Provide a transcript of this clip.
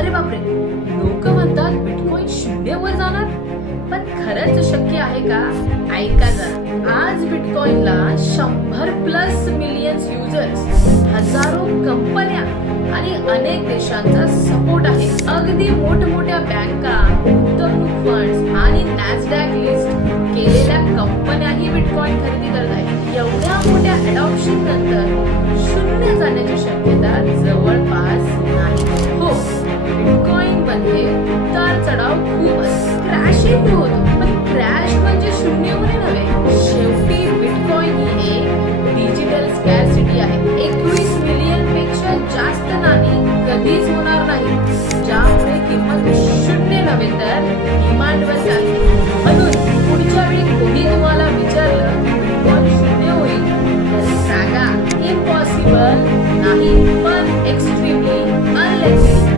अरे बापरे, लोक म्हणतात बिटकॉइन शून्यावर जाणार, पण खरंच शक्य आहे का? ऐका जरा. आज बिटकॉइनला 100+ मिलियन युजर्स, हजारो कंपन्या आणि अनेक देशांचा सपोर्ट आहे. अगदी मोठमोठ्या बँका, गुंतवणूक फंड्स आणि नॅसडॅक लिस्ट केलेल्या कंपन्याही बिटकॉइन खरेदी करत आहेत. एवढ्या मोठ्या अडॉप्शन नंतर शून्य जाण्याची शक्यता जवळपास नाही. हो, बिटकॉइन मध्ये उतार चढाव खूप असतो, क्रॅशही होतो, पण क्रॅश म्हणजे शून्यावर